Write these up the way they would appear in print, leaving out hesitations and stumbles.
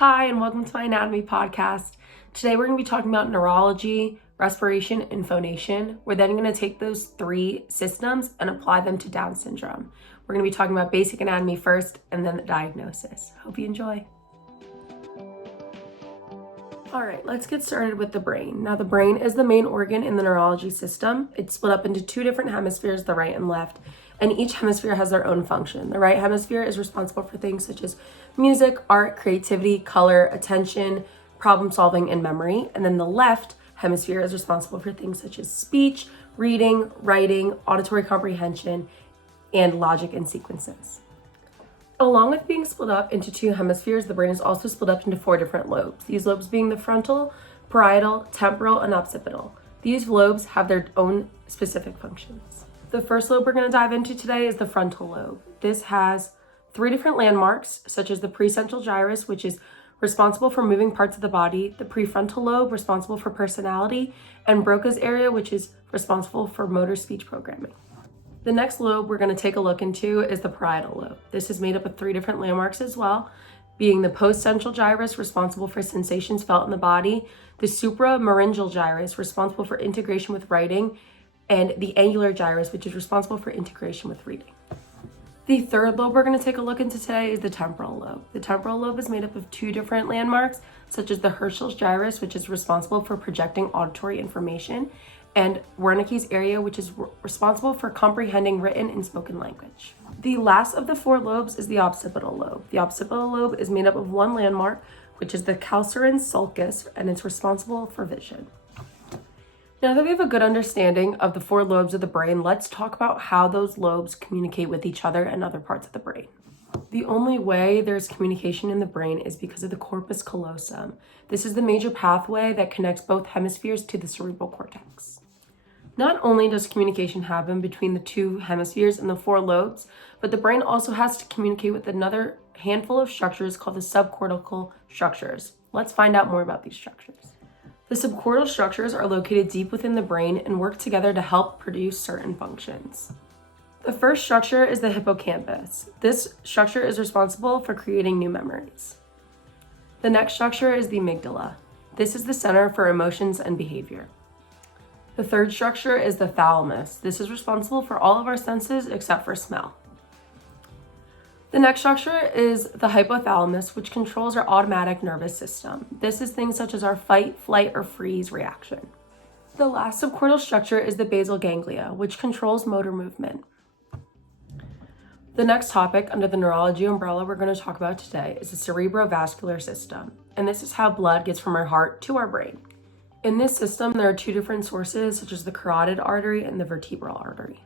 Hi, and welcome to my anatomy podcast. Today we're going to be talking about neurology, respiration, and phonation. We're then going to take those three systems and apply them to Down syndrome. We're going to be talking about basic anatomy first and then the diagnosis. Hope you enjoy. All right, let's get started with the brain. Now, the brain is the main organ in the neurology system. It's split up into two different hemispheres, the right and left, and each hemisphere has their own function. The right hemisphere is responsible for things such as music, art, creativity, color, attention, problem solving, and memory. And then the left hemisphere is responsible for things such as speech, reading, writing, auditory comprehension, and logic and sequences. Along with being split up into two hemispheres, the brain is also split up into four different lobes. These lobes being the frontal, parietal, temporal, and occipital. These lobes have their own specific functions. The first lobe we're going to dive into today is the frontal lobe. This has three different landmarks, such as the precentral gyrus, which is responsible for moving parts of the body, the prefrontal lobe, responsible for personality, and Broca's area, which is responsible for motor speech programming. The next lobe we're going to take a look into is the parietal lobe. This is made up of three different landmarks as well, being the postcentral gyrus, responsible for sensations felt in the body, the supramaryngeal gyrus, responsible for integration with writing, and the angular gyrus, which is responsible for integration with reading. The third lobe we're going to take a look into today is the temporal lobe. The temporal lobe is made up of two different landmarks, such as the Herschel's gyrus, which is responsible for projecting auditory information, and Wernicke's area, which is responsible for comprehending written and spoken language. The last of the four lobes is the occipital lobe. The occipital lobe is made up of one landmark, which is the calcarins sulcus, and it's responsible for vision. Now that we have a good understanding of the four lobes of the brain, let's talk about how those lobes communicate with each other and other parts of the brain. The only way there's communication in the brain is because of the corpus callosum. This is the major pathway that connects both hemispheres to the cerebral cortex. Not only does communication happen between the two hemispheres and the four lobes, but the brain also has to communicate with another handful of structures called the subcortical structures. Let's find out more about these structures. The subcortical structures are located deep within the brain and work together to help produce certain functions. The first structure is the hippocampus. This structure is responsible for creating new memories. The next structure is the amygdala. This is the center for emotions and behavior. The third structure is the thalamus. This is responsible for all of our senses except for smell. The next structure is the hypothalamus, which controls our automatic nervous system. This is things such as our fight, flight, or freeze reaction. The last subcortical structure is the basal ganglia, which controls motor movement. The next topic under the neurology umbrella we're going to talk about today is the cerebrovascular system, and this is how blood gets from our heart to our brain. In this system, there are two different sources, such as the carotid artery and the vertebral artery.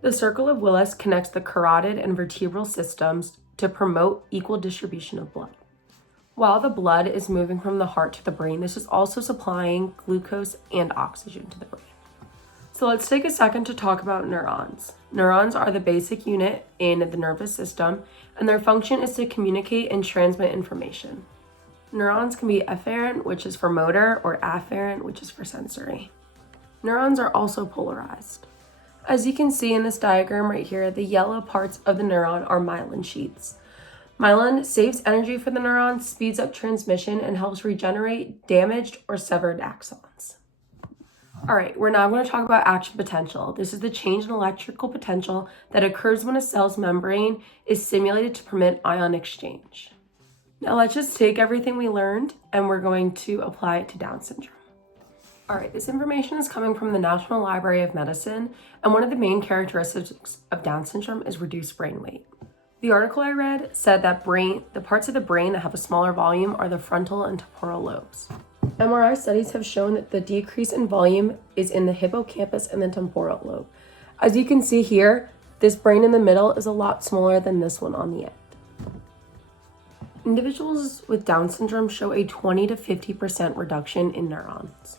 The circle of Willis connects the carotid and vertebral systems to promote equal distribution of blood. While the blood is moving from the heart to the brain, this is also supplying glucose and oxygen to the brain. So let's take a second to talk about neurons. Neurons are the basic unit in the nervous system, and their function is to communicate and transmit information. Neurons can be efferent, which is for motor, or afferent, which is for sensory. Neurons are also polarized. As you can see in this diagram right here, the yellow parts of the neuron are myelin sheaths. Myelin saves energy for the neuron, speeds up transmission, and helps regenerate damaged or severed axons. All right, we're now going to talk about action potential. This is the change in electrical potential that occurs when a cell's membrane is stimulated to permit ion exchange. Now let's just take everything we learned and we're going to apply it to Down syndrome. All right, this information is coming from the National Library of Medicine, and one of the main characteristics of Down syndrome is reduced brain weight. The article I read said that the parts of the brain that have a smaller volume are the frontal and temporal lobes. MRI studies have shown that the decrease in volume is in the hippocampus and the temporal lobe. As you can see here, this brain in the middle is a lot smaller than this one on the end. Individuals with Down syndrome show a 20 to 50% reduction in neurons.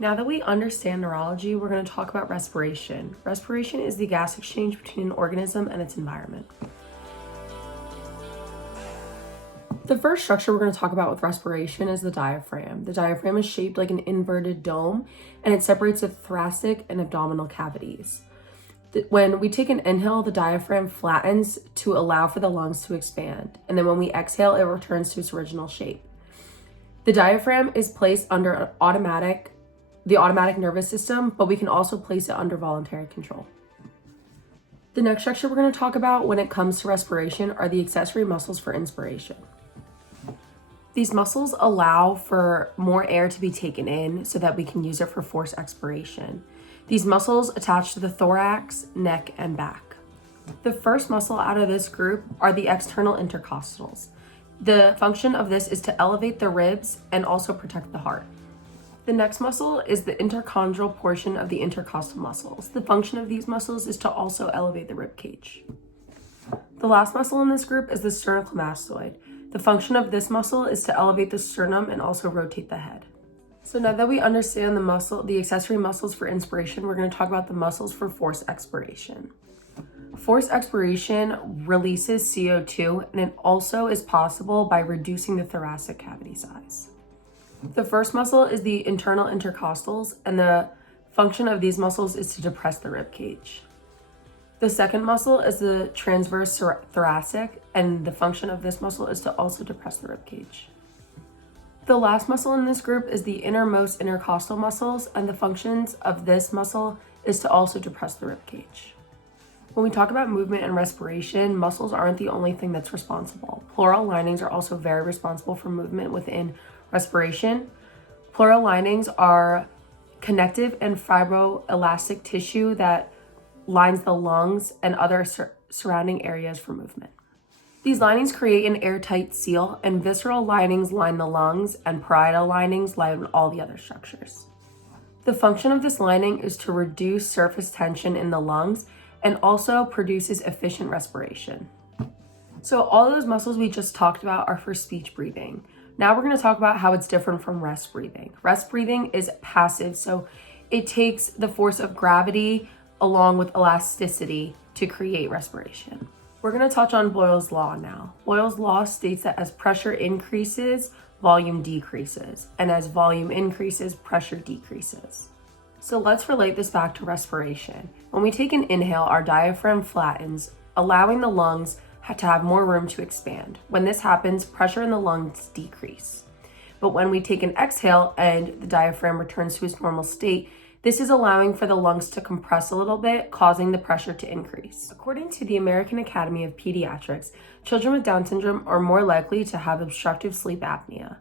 Now that we understand neurology, we're going to talk about respiration. Respiration is the gas exchange between an organism and its environment. The first structure we're going to talk about with respiration is the diaphragm. The diaphragm is shaped like an inverted dome, and it separates the thoracic and abdominal cavities. When we take an inhale, the diaphragm flattens to allow for the lungs to expand. And then when we exhale, it returns to its original shape. The diaphragm is placed under the automatic nervous system, but we can also place it under voluntary control. The next structure we're going to talk about when it comes to respiration are the accessory muscles for inspiration. These muscles allow for more air to be taken in so that we can use it for forced expiration. These muscles attach to the thorax, neck, and back. The first muscle out of this group are the external intercostals. The function of this is to elevate the ribs and also protect the heart. The next muscle is the interchondral portion of the intercostal muscles. The function of these muscles is to also elevate the rib cage. The last muscle in this group is the sternocleidomastoid. The function of this muscle is to elevate the sternum and also rotate the head. So now that we understand the accessory muscles for inspiration, we're going to talk about the muscles for forced expiration. Forced expiration releases CO2, and it also is possible by reducing the thoracic cavity size. The first muscle is the internal intercostals, and the function of these muscles is to depress the rib cage. The second muscle is the transverse thoracic, and the function of this muscle is to also depress the rib cage. The last muscle in this group is the innermost intercostal muscles, and the functions of this muscle is to also depress the rib cage. When we talk about movement and respiration, muscles aren't the only thing that's responsible. Pleural linings are also very responsible for movement within respiration. Pleural linings are connective and fibroelastic tissue that lines the lungs and other surrounding areas for movement. These linings create an airtight seal, and visceral linings line the lungs, and parietal linings line all the other structures. The function of this lining is to reduce surface tension in the lungs and also produces efficient respiration. So all those muscles we just talked about are for speech breathing. Now we're going to talk about how it's different from rest breathing. Rest breathing is passive, so it takes the force of gravity along with elasticity to create respiration. We're going to touch on Boyle's law now. Boyle's law states that as pressure increases, volume decreases, and as volume increases, pressure decreases. So let's relate this back to respiration. When we take an inhale, our diaphragm flattens, allowing the lungs to have more room to expand. When this happens, pressure in the lungs decrease. But when we take an exhale and the diaphragm returns to its normal state, this is allowing for the lungs to compress a little bit, causing the pressure to increase. According to the American Academy of Pediatrics, children with Down syndrome are more likely to have obstructive sleep apnea.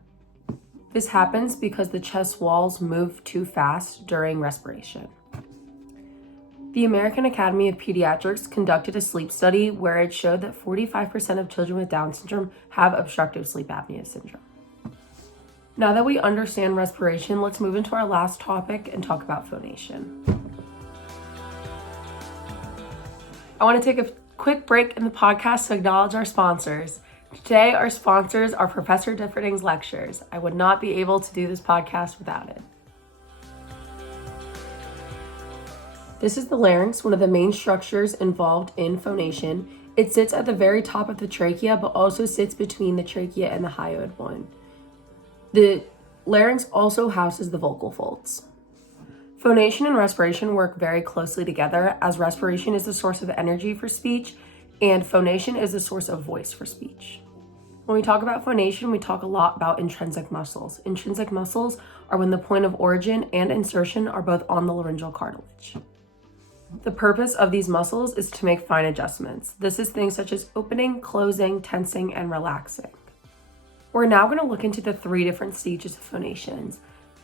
This happens because the chest walls move too fast during respiration. The American Academy of Pediatrics conducted a sleep study where it showed that 45% of children with Down syndrome have obstructive sleep apnea syndrome. Now that we understand respiration, let's move into our last topic and talk about phonation. I want to take a quick break in the podcast to acknowledge our sponsors. Today, our sponsors are Professor Differding's lectures. I would not be able to do this podcast without it. This is the larynx, one of the main structures involved in phonation. It sits at the very top of the trachea, but also sits between the trachea and the hyoid bone. The larynx also houses the vocal folds. Phonation and respiration work very closely together, as respiration is the source of energy for speech and phonation is the source of voice for speech. When we talk about phonation, we talk a lot about intrinsic muscles. Intrinsic muscles are when the point of origin and insertion are both on the laryngeal cartilage. The purpose of these muscles is to make fine adjustments. This is things such as opening, closing, tensing, and relaxing. We're now going to look into the 3 different stages of phonations.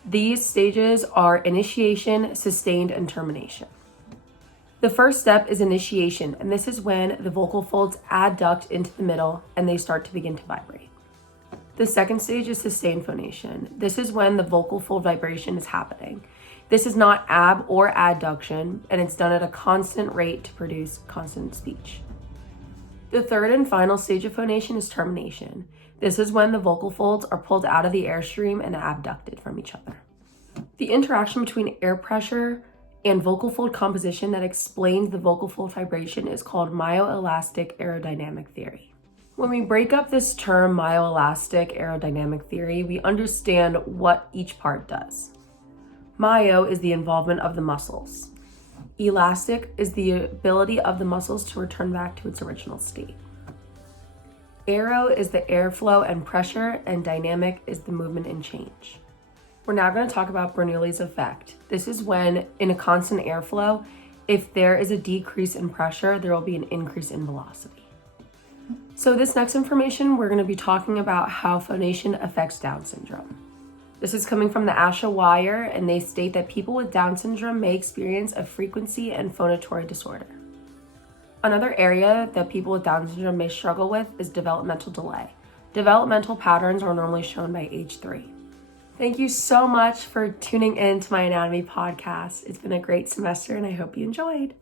These stages are initiation, sustained, and termination. The first step is initiation, and this is when the vocal folds adduct into the middle and they start to begin to vibrate. The second stage is sustained phonation. This is when the vocal fold vibration is happening. This is not ab or adduction, and it's done at a constant rate to produce constant speech. The third and final stage of phonation is termination. This is when the vocal folds are pulled out of the airstream and abducted from each other. The interaction between air pressure and vocal fold composition that explains the vocal fold vibration is called myoelastic aerodynamic theory. When we break up this term myoelastic aerodynamic theory, we understand what each part does. Myo is the involvement of the muscels. Elastic is the ability of the muscles to return back to its original state. Aero is the airflow and pressure, and dynamic is the movement and change. We're now going to talk about Bernoulli's effect. This is when, in a constant airflow, if there is a decrease in pressure, there will be an increase in velocity. So this next information, we're going to be talking about how phonation affects Down syndrome. This is coming from the ASHA Wire, and they state that people with Down syndrome may experience a frequency and phonatory disorder. Another area that people with Down syndrome may struggle with is developmental delay. Developmental patterns are normally shown by age 3. Thank you so much for tuning in to my anatomy podcast. It's been a great semester and I hope you enjoyed.